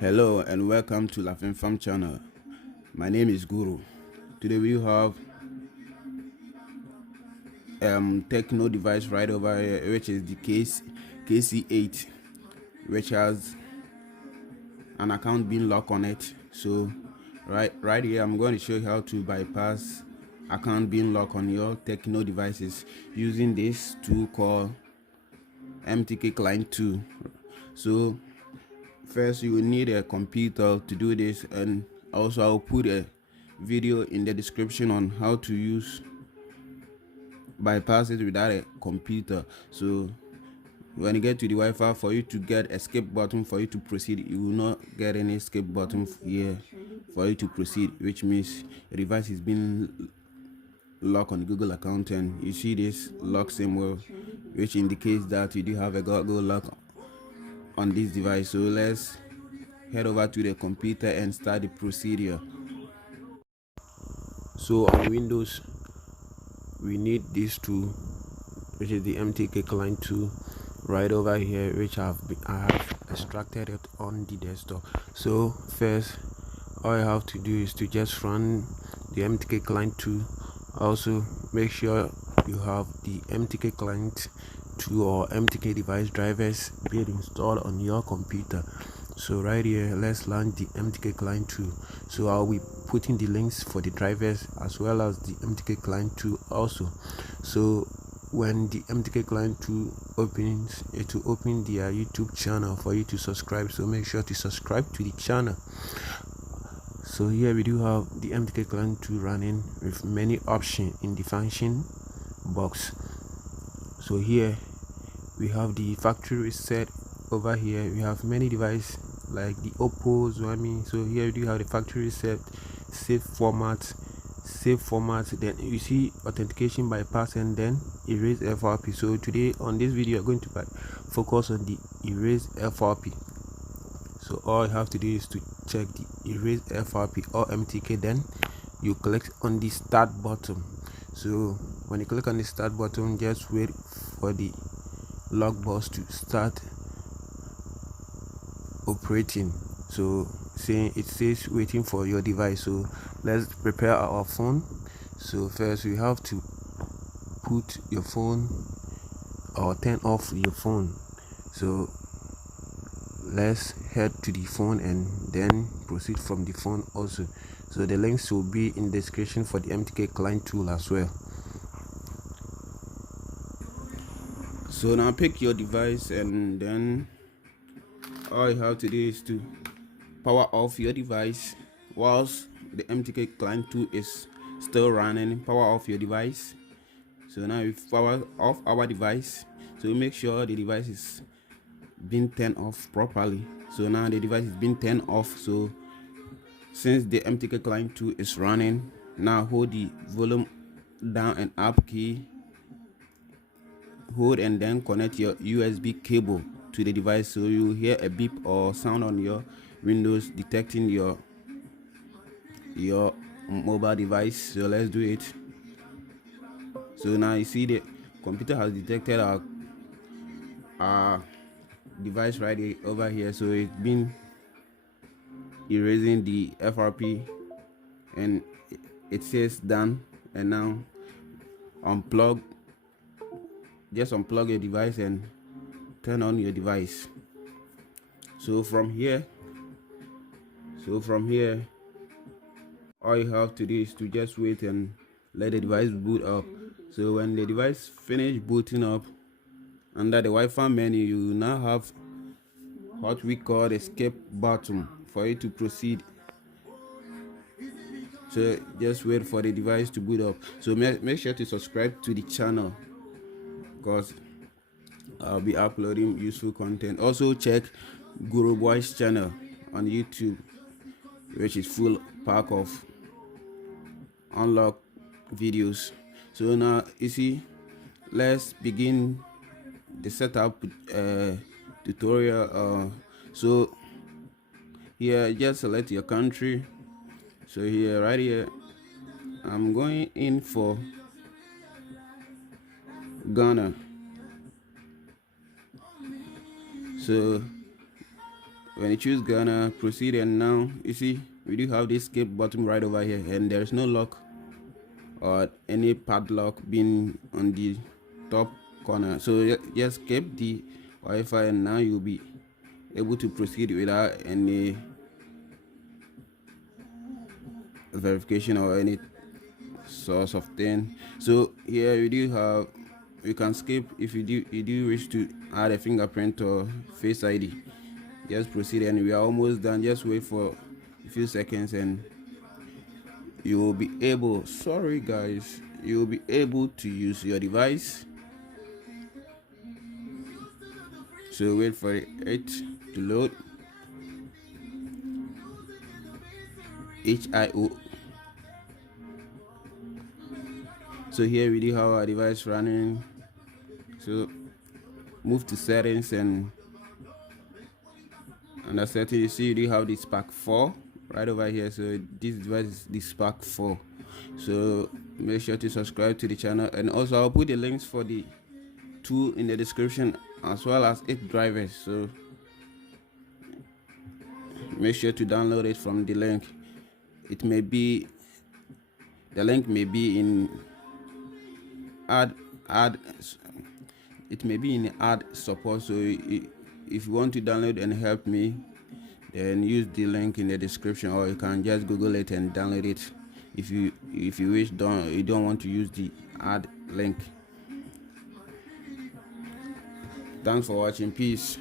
Hello and welcome to ʟɪꯙᴇ channel. My name is Guru. Today we have techno device right over here, which is the KC8, which has an account being locked on it. So right here I'm going to show you how to bypass account being locked on your techno devices using this tool called MTK Client 2. So first you will need a computer to do this, and also I'll put a video in the description on how to bypass it without a computer. So when you get to the Wi-Fi, for you to get escape button for you to proceed, you will not get any escape button here for you to proceed, which means the device is being locked on the Google account, and you see this lock symbol, which indicates that you do have a Google lock on this device. So let's head over to the computer and start the procedure. So on Windows we need this tool, which is the MTK Client 2 right over here, which I have extracted it on the desktop. So first all you have to do is to just run the MTK Client 2. Also make sure you have the MTK Client 2 or MTK device drivers being installed on your computer. So right here, let's launch the MTK Client 2. So I'll be putting the links for the drivers as well as the MTK Client 2 also. So when the MTK Client 2 opens, it will open their YouTube channel for you to subscribe. So make sure to subscribe to the channel. So here we do have the MTK Client 2 running with many options in the function box. So here we have the factory reset. Over here we have many devices like the Oppo, Xiaomi. So here we do have the factory reset, save format, then you see authentication bypass, and then erase FRP. So today on this video I'm going to focus on the erase FRP. So all you have to do is to check the erase FRP or MTK, then you click on the start button. So when you click on the start button, just wait for the lock box to start operating. So it says waiting for your device. So let's prepare our phone. So first we have to put your phone or turn off your phone. So let's head to the phone and then proceed from the phone also. So the links will be in the description for the MTK Client tool as well. So now pick your device, and then all you have to do is to power off your device whilst the MTK Client 2 is still running. Power off your device. So now we power off our device. So make sure the device is being turned off properly. So now the device is being turned off. So since the MTK Client 2 is running, now hold the volume down and up key, hold and then connect your USB cable to the device. So you hear a beep or sound on your Windows detecting your mobile device. So let's do it. So now you see the computer has detected our device right over here. So it's been erasing the FRP and it says done. And now just unplug your device and turn on your device. So from here all you have to do is to just wait and let the device boot up. So when the device finish booting up, under the Wi-Fi menu you now have what we call the escape button for you to proceed. So just wait for the device to boot up. So make sure to subscribe to the channel because I'll be uploading useful content. Also check Guru Boy's channel on YouTube, which is full pack of unlocked videos. So now you see, let's begin the setup tutorial. So here just select your country. So here right here I'm going in for Ghana. So When you choose Ghana, proceed, and now you see we do have this skip button right over here, and there is no lock or any padlock being on the top corner. So just skip the Wi-Fi, and now you'll be able to proceed without any verification or any source of thing. So here we do have, you can skip if you do wish to add a fingerprint or face ID. Just proceed, and we are almost done. Just wait for a few seconds and you will be able, sorry guys, you will be able to use your device. So wait for it to load. HIO. So here we do have our device running. So move to settings, and under settings you see you do have the Spark 4 right over here. So this device is the Spark 4. So make sure to subscribe to the channel, and also I'll put the links for the tool in the description as well as its drivers. So make sure to download it from the link. It may be, the link may be in it may be in ad support. So if you want to download and help me, then use the link in the description, or you can just Google it and download it if you wish. You don't want to use the ad link. Thanks for watching. Peace.